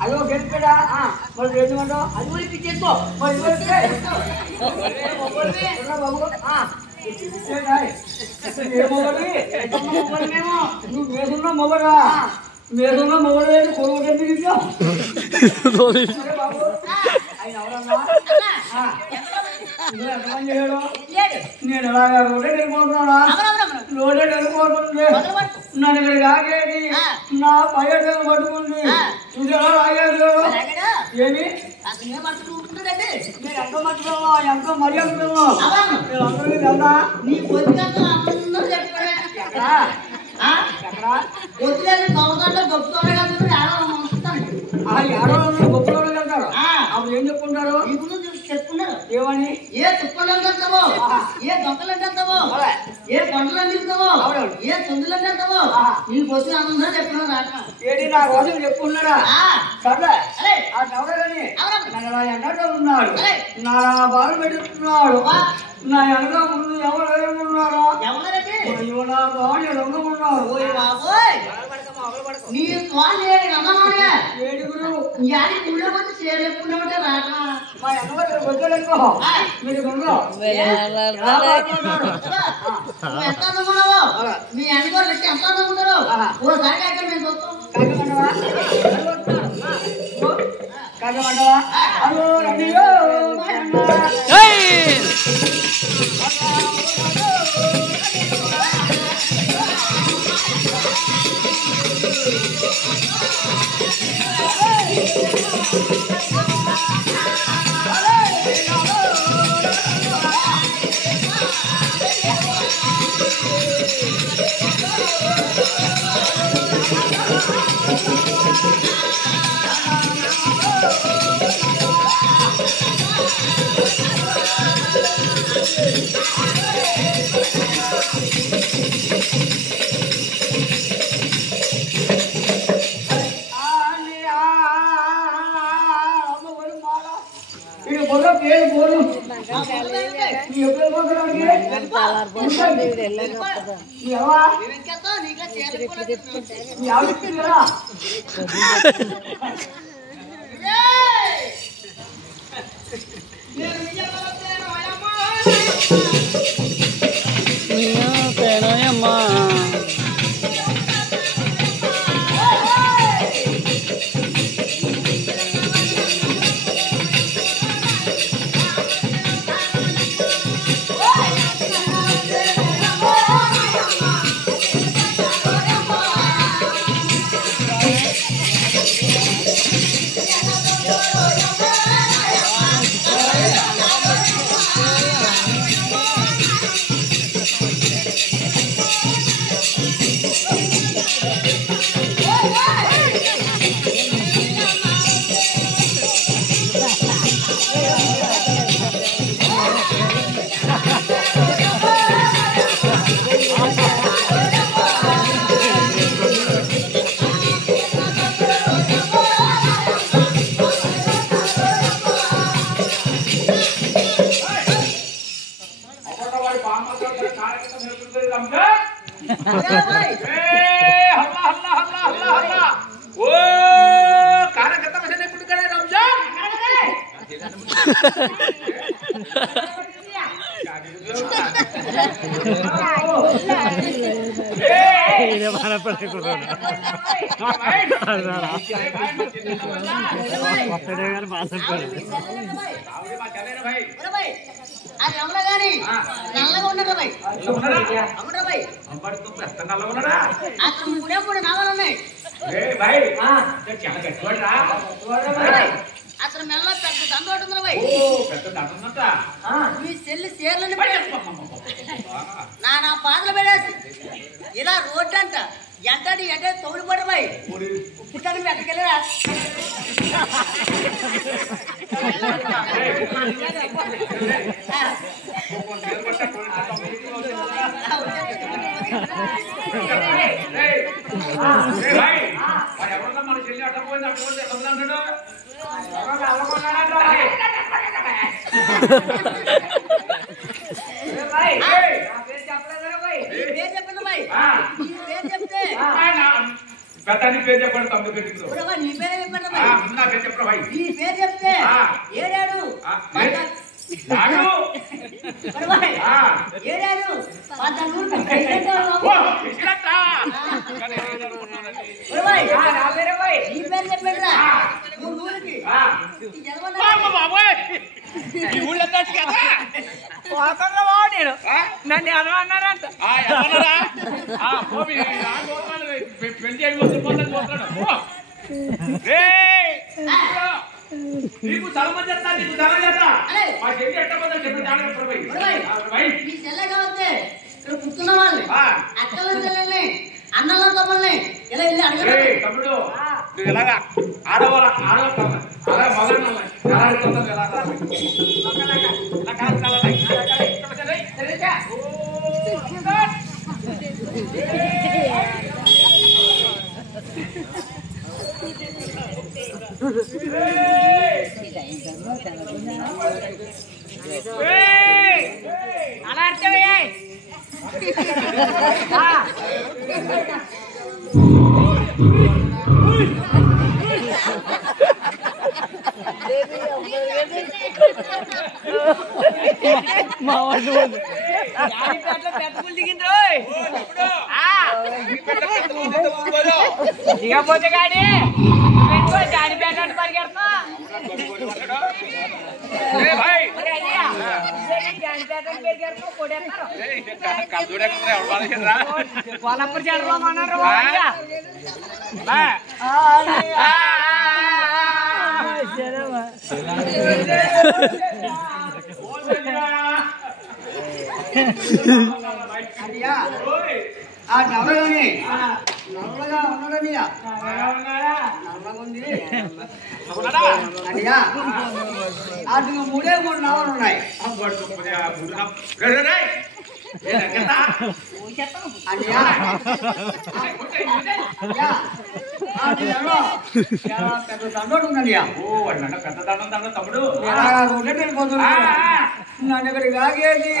అయ్యో గెలిపాడా మరి రేజుమంటో అది కూడా పిచ్చేసుకో మరి బాబు నువ్వు మేసున్న మొగడా మేసున్న మొగడు లేదు కొడుకు బాబు ఆయన ఎవరన్నా నేను ఎలాగా రోడ్డే వెళ్ళిపోతున్నాడా రోడ్డే వెళ్ళిపోతుంది నన్ను ఇక్కడ కాగేది నా పర్యటన పట్టుకుంది నువ్వు ఎలా లాగాడు ఏమి నేను ఎంత మర్చిపోవా ఎంత మరీ అనుకున్నావు నేను అందరికీ తెలుదా నీ అందరూ చెప్పారా గొప్పలు వెళ్తారు అప్పుడు ఏం చెప్పుకుంటారు చెప్పుకున్నారు ఏమని ఏ తుప్పలు అంటావో ఏ దొంగలు అంటావో ఏ పంటలు అందిస్తావో ఏ తొందులు అంటావో నీకు వచ్చి అందరూ చెప్తున్నారు ఏడి నా రోజులు చెప్పుకున్నారా సరే ఎవరని ఉన్నాడు నా బాధ పెట్టుకున్నాడు నా వెనక ముందు ఎవరున్నారో నీ ఏడుగురు మా ఎన్నో వచ్చాడనుకో మీరు మీ అనుకోరు ఎంత అనుకుంటారు ఓసారి కాక మేము చూస్తాం కాకమంటవా అదో రమీయో నల్లగా ఉండరు భాయ్ అక్కడ నావాలు ఉన్నాయి అతను మెల్ల పెద్ద దండ ఉంటుంది భాయ్ మీ చెల్లి చీరలని నా బాధలు పెడేసి ఇలా రోడ్డు అంట ఎంటడి తోడు పడరు భాయ్ పుట్టని వెతకెళ్ళరా మన చెల్లి అట్టపోయింది అట్టుకుంటే ఎక్కడ పెద్దానికి పేరు చెప్పండి తమ్ముడు పేరు నీ పేరే చెప్పండి నా పేరు చెప్పరా భాయ్ నీ పేరు చెప్తే ఏడాడు ఏడాడు నీ పేరు చెప్పాడురా ఊరికి నేను నన్ను అన్నారంట నీకు చలమ చేస్తా నీకు ధన చేస్తా మా చెల్లి ఎట్టబోతా చెప్పి మీ చెల్లె కావచ్చే ఇక్కడ పుట్టున్న వాళ్ళని అక్కల చెల్లెల్ని అన్నల తమ్ముల్ని ఇలా వెళ్ళి అడగండి తమ్ముడు నువ్వు ఇలాగా ఆడవాళ్ళ అలా మగ అలా అర్థమయ్యా దిగపోతే కానీ జానిపేట పరిగెడతా కొలపూర్ చెడలో ఉన్నారు నల్లగా ఉన్నాడని నల్లగా ఉంది అయ్యా అటు 3 నావలు ఉన్నాయి పెద్ద దండోడు ఉందండి పెద్ద దండం తమ్ముడు వెళ్ళిపోతున్నా నన్ను ఇక్కడికి ఆగేది